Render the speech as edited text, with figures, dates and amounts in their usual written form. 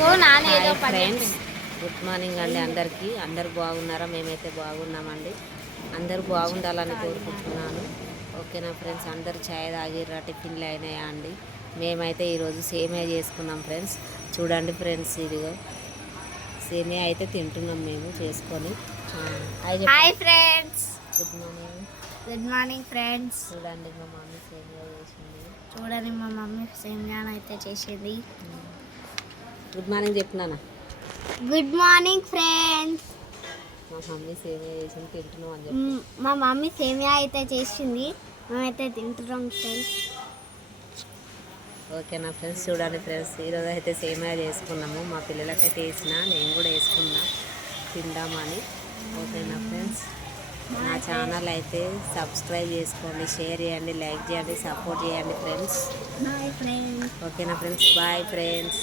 Friends, good morning అండి అందరికీ. అందరు బాగున్నారా? మేమైతే బాగున్నామండి. అందరూ బాగుండాలని కోరుకుంటున్నాను. ఓకేనా ఫ్రెండ్స్? అందరూ ఛాయ్ తాగిర్రా? టిఫిన్లు అయినాయా అండి? మేమైతే ఈరోజు సేమియా చేసుకున్నాం ఫ్రెండ్స్. చూడండి ఫ్రెండ్స్, ఇదిగో సేమియా అయితే తింటున్నాం మేము చేసుకొని. Hi friends, good morning. Good morning friends. చూడండి మా మమ్మీ సేమియా చేసింది. చూడండి మా మమ్మీ సేమియా అయితే చేసింది. గుడ్ మార్నింగ్ చెప్పినానా? Good morning friends. మా మమ్మీ సేమియా చేసింది, తింటున్నాం అని చెప్పి. మా మమ్మీ సేమియా అయితే చేసింది, మేమైతే తింటున్నాం ఫ్రెండ్స్. ఓకేనా ఫ్రెండ్స్? చూడండి ఫ్రెండ్స్, ఈరోజు అయితే సేమియా చేసుకున్నాము. మా పిల్లలకైతే వేసిన, నేను కూడా వేసుకున్నా తిందామని. ఓకేనా ఫ్రెండ్స్? నా ఛానల్ అయితే సబ్స్క్రైబ్ చేసుకోండి, షేర్ చేయండి, లైక్ చేయండి, సపోర్ట్ చేయండి ఫ్రెండ్స్. Bye friends. ఓకేనా ఫ్రెండ్స్? Bye friends.